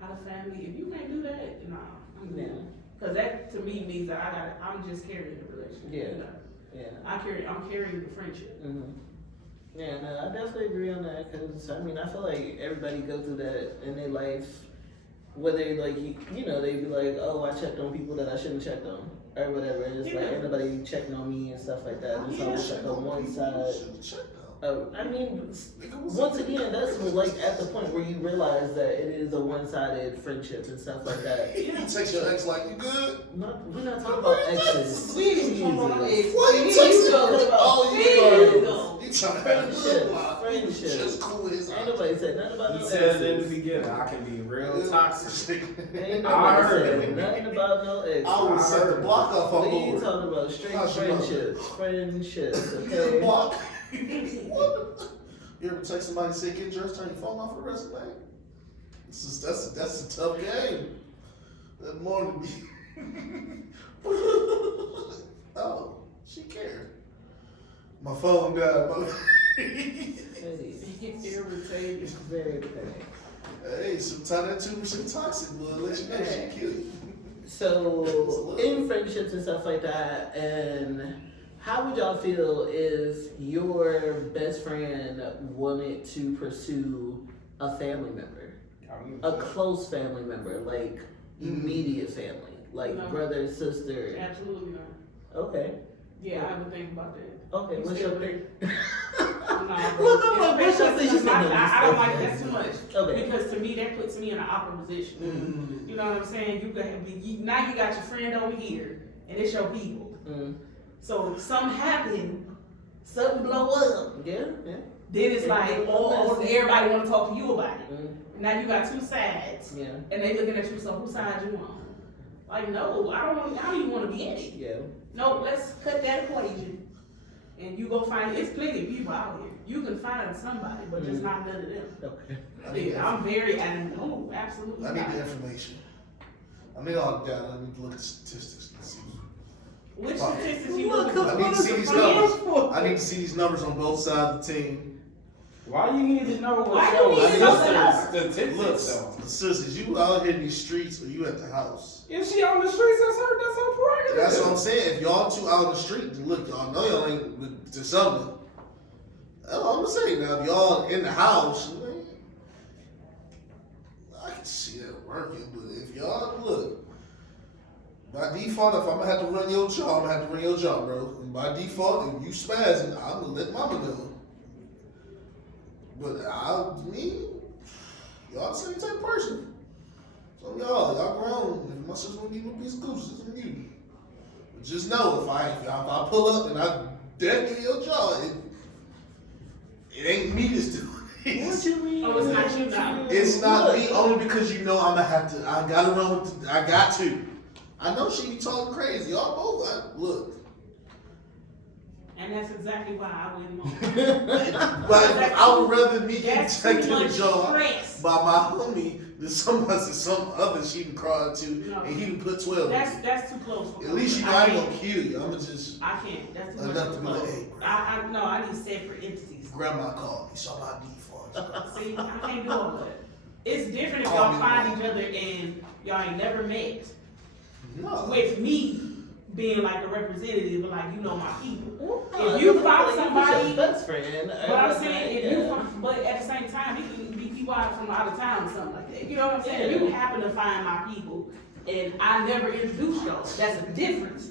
how the family? If you can't do that, nah, I'm good. Yeah. Cause that to me means that I'm just carrying the relationship. Yeah. You know? Yeah. I'm carrying the friendship. Mm-hmm. Yeah, no, I definitely agree on that because I mean I feel like everybody go through that in their life, whether like you know they be like, oh, I checked on people that I shouldn't check on or whatever. It's like anybody checking on me and stuff like that. It's always like on one side. I mean, once again, that's like at the point where you realize that it is a one-sided friendship and stuff like that. You text your ex like, you good? We're not talking about exes. We ain't talking about no exes. What you We texting? talking about Oh, you trying to friendship. friendship. Just cool with his Ain't nobody said nothing about He no said in the exes. beginning, I can be real toxic. Ain't I nobody heard said it. nothing about no exes. I would set the block off on We board. talking about straight How's your mother? friendships, You okay? block. What? You ever text somebody say get dressed, turn your phone off for the rest of the night? That's a tough game. That morning be oh, she cared. My phone died, mother. It's irritating. It's very bad. Hey, sometimes that 2% toxic will let you know she kill you. So, in friendships and stuff like that, and how would y'all feel if your best friend wanted to pursue a family member? A close family member, like immediate family, like No. brother, sister. Absolutely not. Okay. Yeah, I would think about that. Okay, You what's still your there? thing? Nah, bro. Look, I'm like, what's your thing? She said no. I don't like that too much. Okay. Because to me, that puts me in an awkward position. You know what I'm saying? Now you got your friend over here, and it's your people. So if something happen, something blow up. Yeah. Then it's like, everybody want to talk to you about it. Now you got two sides, Yeah. and they looking at you. So whose side you on? Like, no, I don't even want to be in it. Yeah. No, let's cut that equation. And you go find, it's plenty of people out here. You can find somebody, but just not none of them. Okay. Yeah, I'm very, absolutely I need not. the information. I need all the data. I need to look at statistics and see. Which statistics you Look, looking I for? need to see these numbers. I need to see these numbers on both sides of the team. Why you need to know Why what you your need to know that? sister's statistics Look, though? sisters, you out here in these streets or you at the house? If she on the streets, that's her prerogative. That's what I'm saying. If y'all two out on the street, look, y'all know y'all ain't to something. That's what I'm saying. Now, if y'all in the house, man, I can see that working. But if y'all look, by default, if I'm gonna have to run your job, I'm gonna have to run your job, bro. And by default, if you spazzing, I'm gonna let mama know. But y'all the same type of person. So y'all grown. If my sister wanna give me a piece of goose, it's on you. But just know if I pull up and I definitely your jaw, it ain't me that's doing it. What you mean? Oh, it's not you now. It's not me only because you know I'm gonna have to. I gotta run with. I got to. I know she be talking crazy. Y'all both. Look. And that's exactly why I wouldn't want But I would rather me get That's too taken much the jaw stress. by my homie than some other she done cried to No. and he done put 12. That's too close for At least you know I ain't gonna kill you. I'ma just I can't. That's too much enough to too be like, close. hey, bro. I need separate entities. Grandma called me. Saw my default. See, I can't do all that. It's different if Call y'all me find mom. each other and y'all ain't never met. No. With me being like a representative, but like you know my people. No, If you because find it's your somebody, best friend. but I'm saying if you find, but at the same time, it can be people out from out of town or something like that. You know what I'm saying? If you happen to find my people and I never introduced y'all, that's a difference.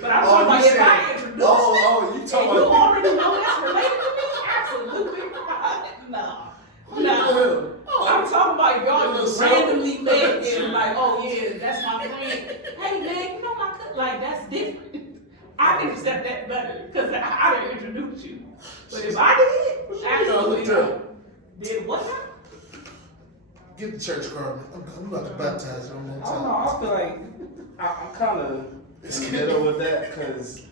But I'm talking about if I introduce you and talking you about already know that's related to me, absolutely not. No. I'm talking about y'all just randomly met and like, oh yeah, that's my friend. Hey man, you know my cousin. Like that's different. I can accept that better because I didn't introduce you. But if I did, absolutely not. Did what now? Get the church card. I'm about to baptize you one more I don't know. time. I feel like I'm kind of in the middle with that because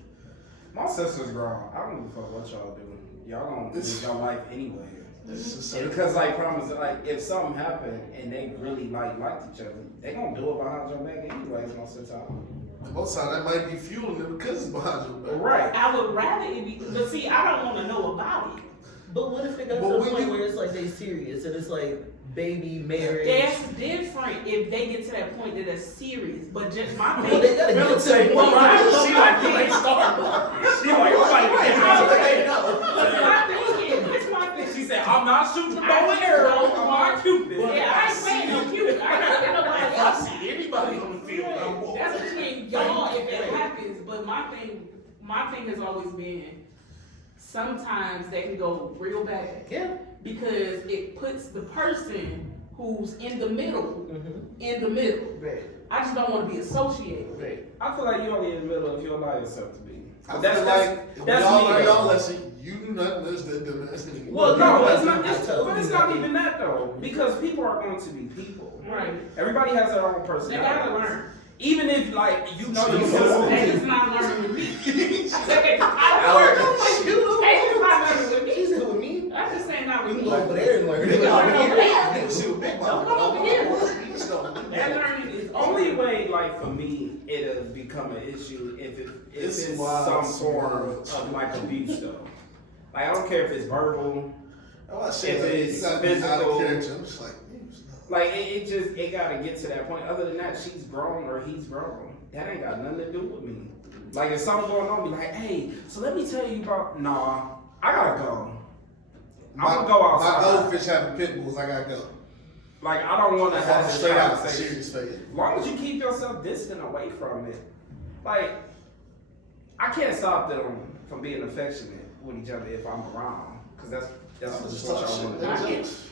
my sister's grown. I don't give a fuck what y'all do. Y'all don't live your life anyway. It's just And because like promise, like if something happened and they really liked each other, they gonna do it behind your back anyways most of the time. most of the time that might be fueling them because it's behind your back. Right. I would rather it be, but see, I don't want to know about it. But what if it goes to the point where it's like they serious and it's like baby marriage? That's different if they get to that point that it's serious. But just my thing. Well, they gotta get to the point. She like, you ain't Starbucks. She like, It's my thing. She said, I'm not shooting the bow and arrow. I'm not Cupid. Yeah, I ain't saying no Cupid. I don't get nobody If I else. see anybody on the field, I'm walking. That's between y'all if it happens. But my thing has always been sometimes they can go real bad. Yeah. Because it puts the person who's in the middle in the middle. Right. I just don't want to be associated. Right. I feel like you're only in the middle if you allow yourself to be. I That's feel like that's y'all me. learn y'all lesson. You do nothing less than do nothing. Well, no, it's not. I told But you it's that. not even that though, because people are going to be people. Right. Everybody has their own They personality. gotta learn. Even if like you know So your you sister. They is not learning with me. I learned with you. They is not learning with me. She said with me. I'm just saying not with me. You over there and learn. Big Don't mama. come over here. Big mama. Don't come over here. Please don't do That that. learning is Only way, like for me, it'll become an issue if This it's is wild. some form of like abuse though. Like I don't care if it's verbal. I was saying, If like, it's you gotta be out physical. of character. I'm just like, Like it gotta get to that point. Other than that, she's grown or he's grown. That ain't got nothing to do with me. Like if something going on, be like, hey, so let me tell you about. Nah, I gotta go. I'm gonna go My outside. goldfish having pit bulls. I gotta go. Like I don't want to have this Straight out, conversation. serious face. As long as you keep yourself distant away from it, like I can't stop them from being affectionate with each other if I'm around, because that's I'm just what talking y'all want shit. to do. That's jokes.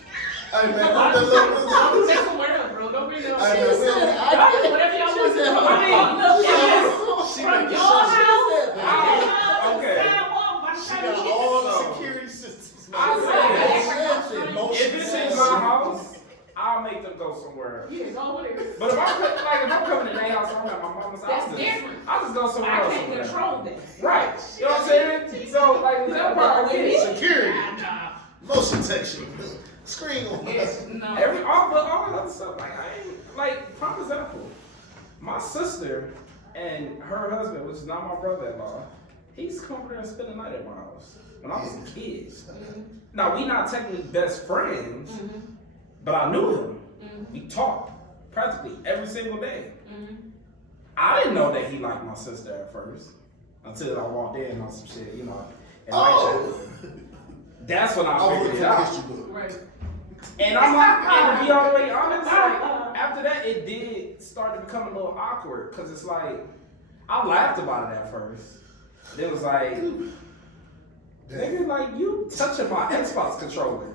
Hey man, Don't I'm do that somewhere else, bro. Don't bring it up. Hey, Y'all man, do whatever y'all want to do. She From make your sure house, Okay. sidewalk, by the she time got you get all there. the security systems. If it's in my house, I'll make them go somewhere else. Yeah, go with it. But if I'm coming to their house, I'm at my mama's house. That's different. I'll just go somewhere I else. can't over there. control that. Right. You know what I'm saying? So like with that part, I get it. Security. Nah. Motion detection. Screen on. Yes, no. All the other stuff, like I ain't like prime example. My sister and her husband, which is not my brother-in-law, he's come over there and spend the night at my house when I was a kid. Now we not technically best friends, but I knew him. We talked practically every single day. I didn't know that he liked my sister at first until I walked in on some shit, you know. And that's when I I was figured looking it at out. history book. Right. And I'm like, and to be all the way honest, like, after that, it did start to become a little awkward, because it's like, I laughed about it at first. Then it was like, nigga, like, you touching my Xbox controller.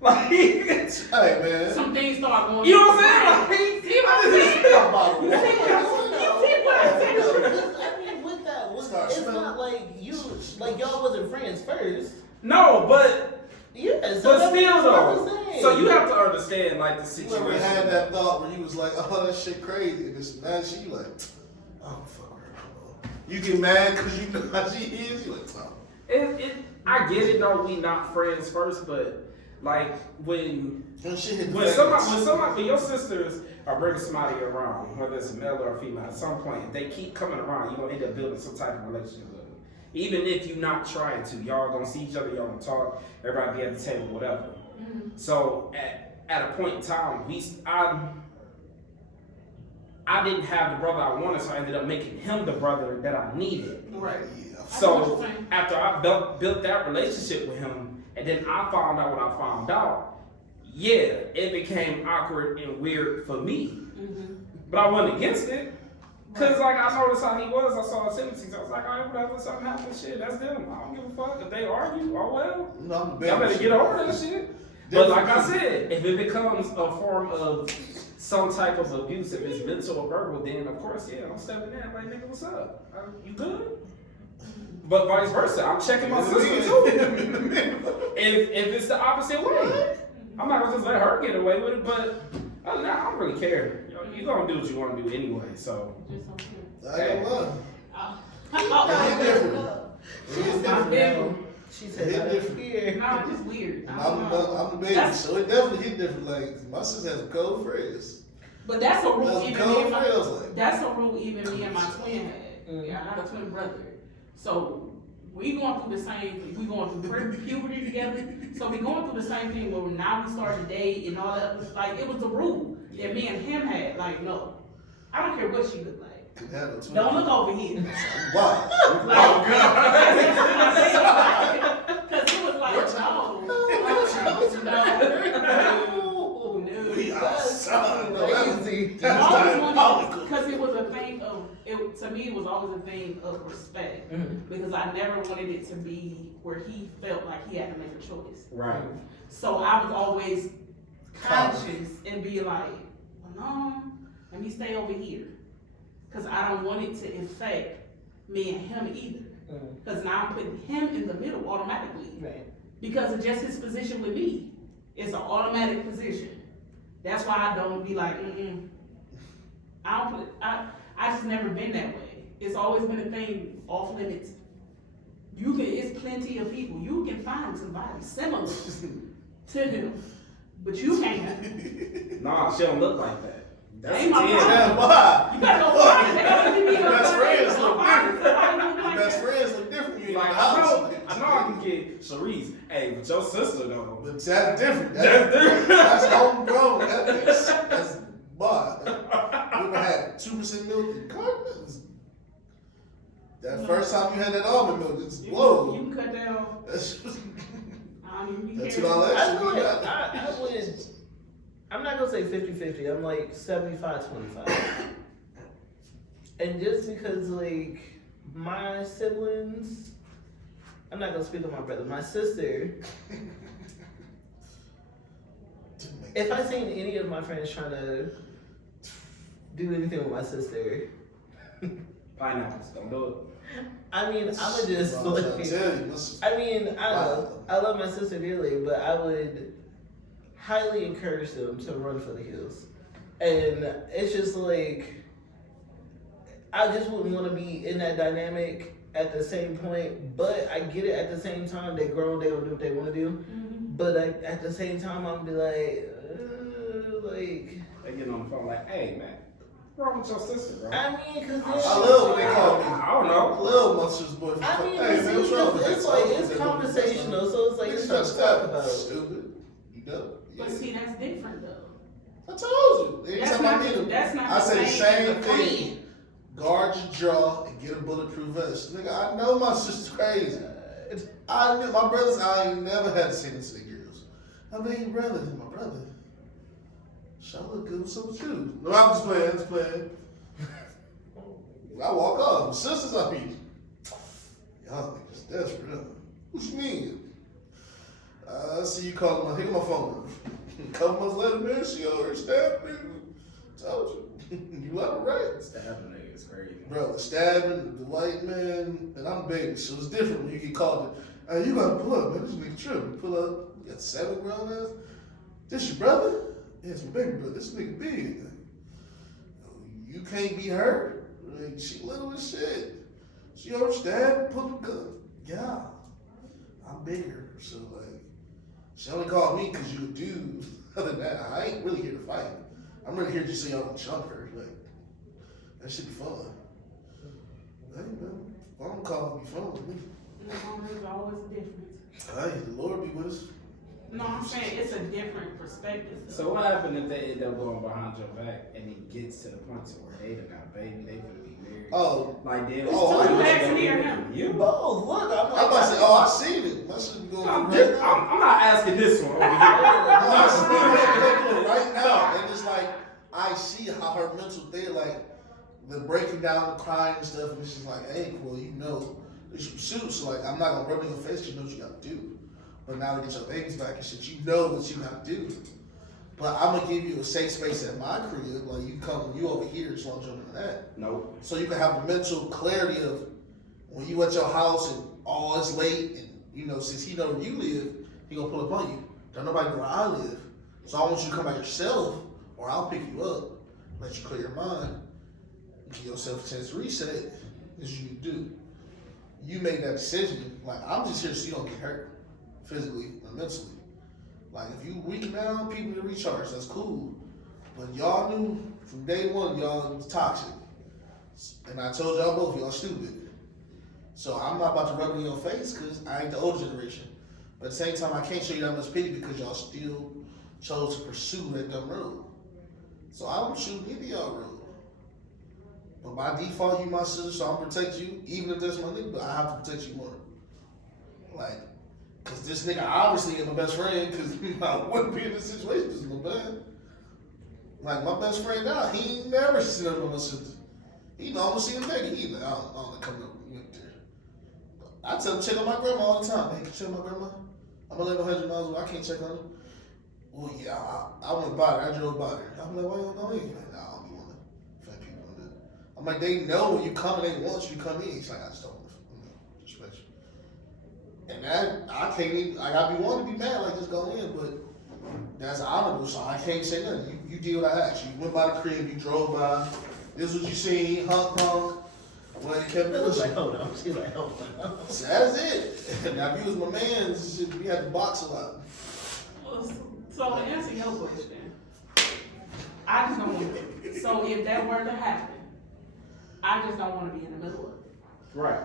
Like, you Hey man. Some things start going. know what I'm saying? See what I'm saying? Y'all bottle. You see what I'm saying? I mean, with that, it's not like y'all wasn't friends first. No, but Yeah, but so that's still what though. I'm saying. So you have to understand, like, the You ever had situation. that thought where you was like, oh, that shit crazy, and this mad shit, you like, oh, fuck her. You get mad because you know how she is, you like, oh. I get it, though, we not friends first, but, like, when Shit hit the When fan. when your sisters are bringing somebody around, whether it's a male or a female, at some point, if they keep coming around, you're gonna end up building some type of relationship with them. Even if you're not trying to, y'all gonna see each other, y'all gonna talk, everybody be at the table, whatever. So at a point in time, I didn't have the brother I wanted, so I ended up making him the brother that I needed. Right. Yeah. So after I built that relationship with him, and then I found out what I found out, yeah, it became awkward and weird for me. But I wasn't against it. Cause like I noticed how he was, I saw his tendencies. I was like, all right, whatever, something happens, shit, that's them. I don't give a fuck. If they argue, oh well. No, I'm the Y'all better best. get over that shit. But like I said, if it becomes a form of some type of abuse, if it's mental or verbal, then of course, yeah, I'm stepping in like, nigga, what's up? You good? But vice versa, I'm checking my sister too. if it's the opposite way, I'm not gonna just let her get away with it. But other than that, I don't really care. You gonna do what you want to do anyway. So I ain't gonna lie. Oh, It hit different. She's It hit not different. now. She said, Hit "Not different. here." no, it's just weird. I'm the baby, That's- so it definitely hit different. Like, my sister has a cold phrase. But that's a rule That's a even me cold and my, phrase. Like, that's a rule even me and my twin had. Yeah, I got a twin brother. So we going through the same, we going through puberty together, so we going through the same thing where now we start to date and all that, like, it was the rule that me and him had, like, no, I don't care what she look like. Don't look over here. Why? Like, cause it was like, no. We outside. Crazy. Because it was a thing of, to me, it was always a thing of respect. Because I never wanted it to be where he felt like he had to make a choice. Right. So I was always conscious and be like, well, no, let me stay over here. Because I don't want it to affect me and him either. Because now I'm putting him in the middle automatically. Right. Because of just his position with me. It's an automatic position. That's why I don't be like, I just never been that way. It's always been a thing off limits. It's plenty of people. You can find somebody similar to him, but you can't. Nah, she don't look like that. That's Ain't my 10. problem. Yeah, why? You gotta go find it. They gotta be Best friends look different. different. Best friends look different. You in the Like, house. I know I can get Sharice. Hey, but your sister though. But that's different. That's different. That's homegrown ethics. That's why. You ever had 2% milk in cartons? That first time you had that almond milk, it's blow. You can cut that off. That's I don't even be $2 caring. I extra. feel You like got I would. I'm not gonna say 50-50. I'm like 75-25. And just because like my siblings, I'm not gonna speak on my brother. My sister. If I seen any of my friends trying to do anything with my sister, Pineapples, don't do it. I mean, I would just I'm trying to tell you, I mean, I don't know. I love my sister dearly, but I would highly encourage them to run for the hills. And it's just like, I just wouldn't want to be in that dynamic at the same point, but I get it at the same time. They grown, they don't do what they want to do. But at the same time, I'm be like. They get on the phone like, hey man, what's wrong with your sister, bro? I mean, cause I love what they call me. I don't know. I love my sister's boyfriend. I mean, hey, man, what's wrong with it's that? like, it's conversational, so it's like, it's stuff to talk about. Stupid. You know? But see, that's different though. I told you. That's Anytime I not, meet him, that's not I the say the same same as a thing. friend. Guard your jaw and get a bulletproof vest. Nigga, I know my sister's crazy. I knew my brothers. I ain't never had to say this to girls. I mean, your brother is my brother. Shall look good with some shoes. No, I'm just playing. I'm just playing. I walk off. Sisters, I mean, y'all niggas desperate. Huh? What you mean? I see you calling my. Here my phone number. A couple months later, man, she already stabbed me. Told you. You love her, right? Stabbing nigga is crazy. Bro, the stabbing, the white man, and I'm a baby, so it's different when you get called. Hey, you gotta pull up, man. This nigga tripping. You pull up, you got 7 grown ass. This your brother? Yeah, it's my baby brother. This nigga big. You can't be her. Like, she little as shit. She over stabbed, pull the gun. Yeah, I'm bigger, so like, she only called me because you a dude. Other than that, I ain't really here to fight. I'm really here just so y'all can jump her. Like, that should be fun. Hey, man, phone calls be fun with me. There's always a difference. Hey, the Lord be with us. No, I'm saying it's a different perspective. Though. So what happened if they end up going behind your back and it gets to the point to where they done got a baby, they gonna be married? Oh, Like then Oh, you it's asking me or him? You? Both. Look, I'm like, I'm about to say, I seen it. My shit be going I'm, through right now. I'm not asking this one over here. No, she's going through it right now. And it's like, I see how her mental thing, like, the breaking down, the crying and stuff, and it's just like, hey, well, you know, you should pursue. So, like, I'm not gonna rub in your face, you know what you gotta do. But now to get your babies back and shit, you know what you gotta do. But I'm gonna give you a safe space at my crib, like, you come, you over here, as long as you're doing that. Nope. So you can have a mental clarity of when you at your house and all it's late, and you know, since he know where you live, he gonna pull up on you. Don't nobody know where I live. So I want you to come by yourself, or I'll pick you up, let you clear your mind, give yourself a chance to reset, as you do. You made that decision. Like, I'm just here so you don't get hurt, physically or mentally. Like, if you weak down, people to recharge, that's cool. But y'all knew from day one, y'all was toxic. And I told y'all both, y'all stupid. So I'm not about to rub it in your face because I ain't the older generation. But at the same time, I can't show you that much pity because y'all still chose to pursue that dumb road. So I don't shoot either of y'all road. But by default, you my sister, so I'm protect you, even if that's my nigga, but I have to protect you more. Like, cause this nigga obviously ain't my best friend, cause I wouldn't be in this situation, cause my bad. Like, my best friend now, he ain't never seen up with my sister. He don't almost see him back either. I don't come up with there. I tell him check on my grandma all the time. Hey, can you check on my grandma? I'm 1,100 miles away, I can't check on her. Well, yeah, I went by her, I drove by her. I'm like, why you don't know me? He's like, nah, I don't be one of fat people on that. I'm like, they know when you come and they want you to come in. He's like, I just don't want to respect you. And that, I can't even, like, I be wanting to be mad, like, just go in, but that's honorable, so I can't say nothing. You did what I asked you. You went by the crib, you drove by, this is what you seen, honk. Well, it kept was like, hold on. She's like, hold on. So that's it. Now, if he was my man, we had to box a lot. So to answer your question, I just don't want to. So if that were to happen, I just don't want to be in the middle of it. Right.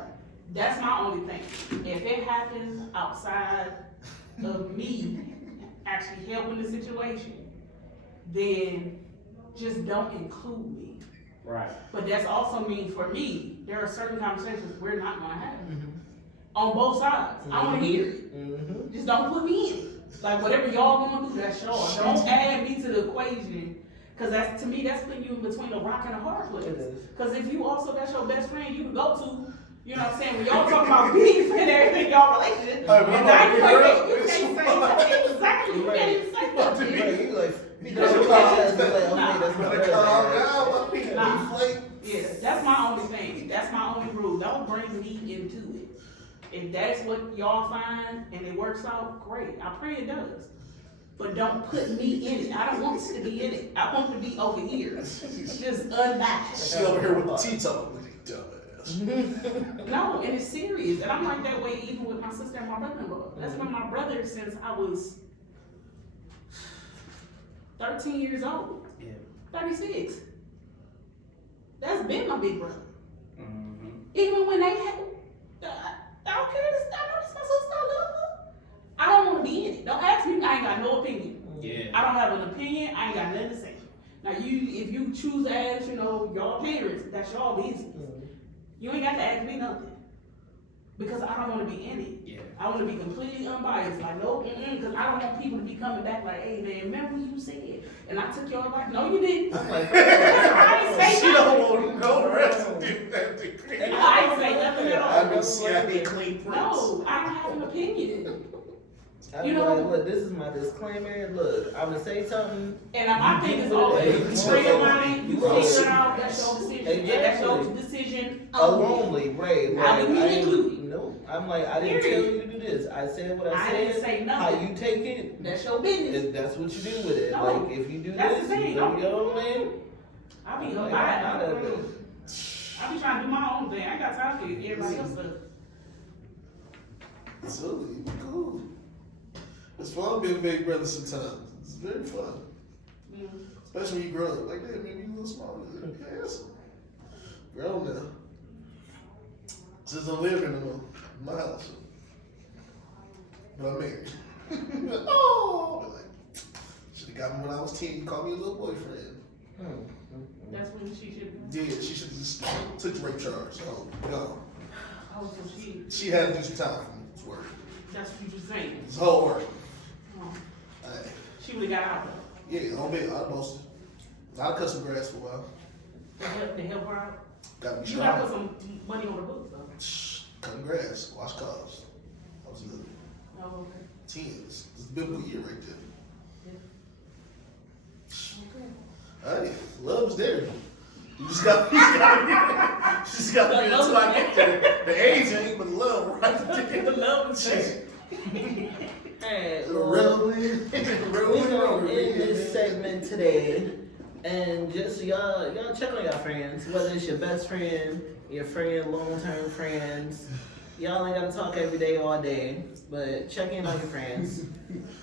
That's my only thing. If it happens outside of me actually helping the situation, then just don't include me. Right. But that's also mean for me, there are certain conversations we're not gonna have. On both sides. I wanna hear it. Just don't put me in it. Like whatever y'all gonna do, that's yours. Don't add me to the equation. Cause that's, to me, that's putting you in between a rock and a hard place. Cause if you also, that's your best friend you can go to, you know what I'm saying? When y'all talk about beef and everything, y'all relationship. And now you can't say that. Exactly. You can't even say that. You like, Yeah, that's my only thing. That's my only rule. Don't bring me into it. If that's what y'all find and it works out, great. I pray it does. But don't put me in it. I don't want to be in it. I want to be over here. Just unmatched. She over here with the T-top with it, dumbass. No, and it's serious. And I'm like that way even with my sister and my brother-in-law. That's been my brother since I was 13 years old. Yeah. 36. That's been my big brother. Even when they had, I don't care. I know this my sister. I love her. I don't want to be in it. Don't ask me. I ain't got no opinion. Yeah. I don't have an opinion. I ain't got nothing to say. Now, if you choose to ask, y'all parents, that's y'all business. You ain't got to ask me nothing. Because I don't want to be in it. Yeah. I want to be completely unbiased. Like, no, because I don't want people to be coming back like, hey, man, remember what you said? And I took your advice. No, you didn't. I'm like, I didn't say She nothing. don't want to go rest and do that degree. I didn't say nothing at all. I be CIA clean prints. No, I don't have an opinion. I'm You know- like, look, this is my disclaimer. Look, I'm gonna say something. And my thing is always, free your mind, you figure it out, that's your decision. And that's your decision Only, right? I would be ain't- included. No, I'm like, I didn't tell you to do this. I said what I I said. didn't say nothing. How you take it? That's your business. That's what you do with it. No, like, if you do that's this, the thing. you know your own man. I be Like, unbiased. I be trying to do my own thing. I ain't got time for everybody else stuff. Absolutely, you be cool. It's fun being a big brother sometimes. It's very fun. Especially when you grow up. Like, damn, maybe you a little smaller. Yeah, that's grown now. Just don't live in my house. But I'm married. Oh! Like, should have got me when I was 10. You called me a little boyfriend. That's when she should. Yeah, she should have just took the rape charge. Oh, no. Oh, so She had to do some time for me. It's work. that's what you're saying. It's whole work. Oh, Hey. she would have got out though. Yeah, on bed, I posted. I cut some grass for a while. To help her out. Got me You gotta put strong. some money on the books though. Cutting grass, wash cars. I was good. Oh, okay. 10. It's a biblical year right there. Okay. Hey, love's there. You just got to be until I get there. The age ain't, but the love right there. The love is there. Hey, Rolling, we're gonna end this segment today, and just y'all check on your friends, whether it's your best friend, your friend, long-term friends. Y'all ain't gotta talk every day, all day, but check in on your friends.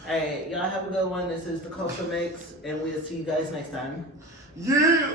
Alright, y'all have a good one. This is the Culture Mix, and we'll see you guys next time. Yeah.